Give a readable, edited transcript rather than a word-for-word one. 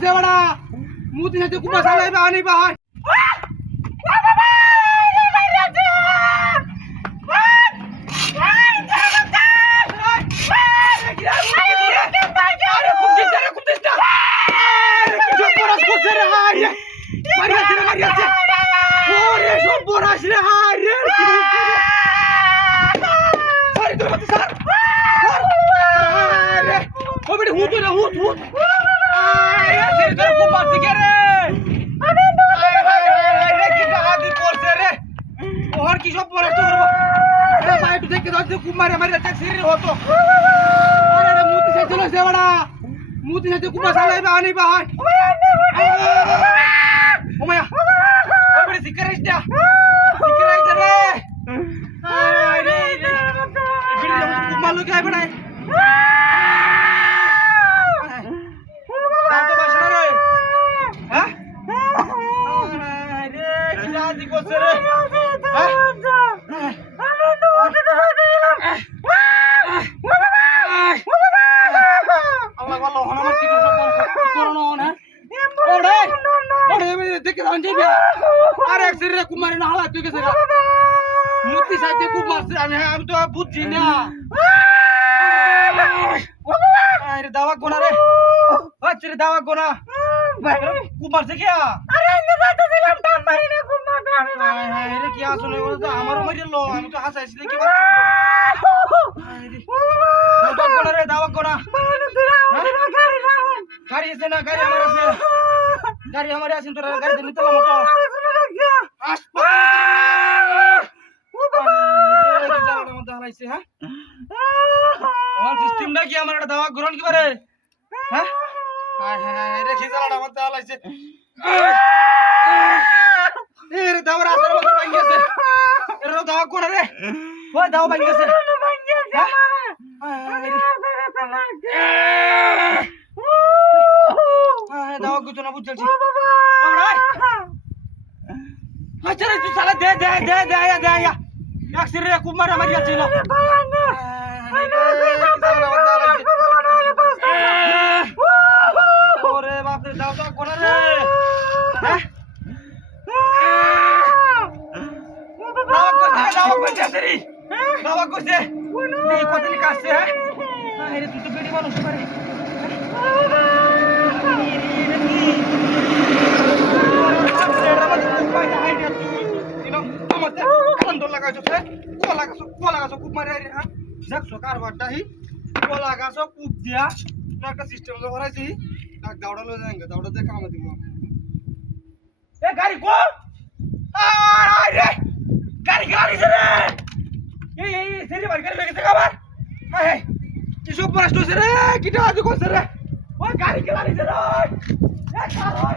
চলেছে বড়া মুতি সাথে কুমা চালাইবে আনি ভাই মুতি সাথে কুমা চালাইবে আনি ভাই ওমায়া ওরে সিকারেস্টা সিকারেস্টা রে আরে ভিডিও কুমা লুকে আইবে না তো বাসনা রে হ্যাঁ আরে কি রাজি করছে রে কুমারে না হালা তুই গেছে মুতি সাইতে খুব মারছে আমি তো বুঝছি না আরে দাওয়া গোনা রে আচ্ছা রে দাওয়া গোনা খুব মারছে কি আরে আমি যাইতে দিলাম টান মারি না খুব মারছে আরে কি আসলে বলতো আমারও মারিল আমি তো হাসাইছি দেখি দাওয়া গোনা রে দাওয়া গোনা গাড়ি আছে না গাড়ি আমার আছে গাড়ি আমার আছে তোর গাড়ি দিতে তো মোটো সিস্টেমটা কি আমার দাওয়া গ্রহণ কি পারে হ্যাঁ রে খিজালাটা আমার দাওয়া লাগছে এর দাওয়ার আসর মতো ভাঙ গেছে এর দাওয়া কোন রে ওই দাওয়া ভাঙ গেছে দাওয়া গুতো না বুঝছি আচ্ছা রে তুই সালা দে দে দে দে দে ইয়া একসিরে কুমার আমার যাচ্ছে না ওরে বাপ রে দাও দাও কোন রে হ্যাঁ দাও কইছে সেরি দাও কইছে এই কতনি কাছে হ্যাঁ আরে তুই তো বেডি মানুষ পারে কলা গাছ কূপ দিয়া একটা সিস্টেম করাইছি দাউড়া লয়ে যাই দাউড়া দিয়ে কামে দিব এ গাড়ি কো আরে গাড়ি গাড়ি রে এই সেরি বাড়ি গাড়ি লেগেছে খাবার এই কি সব বরাস্ট হইছে রে কিটা আদি করছে রে ওই গাড়ি কে গাড়ি রে এ কার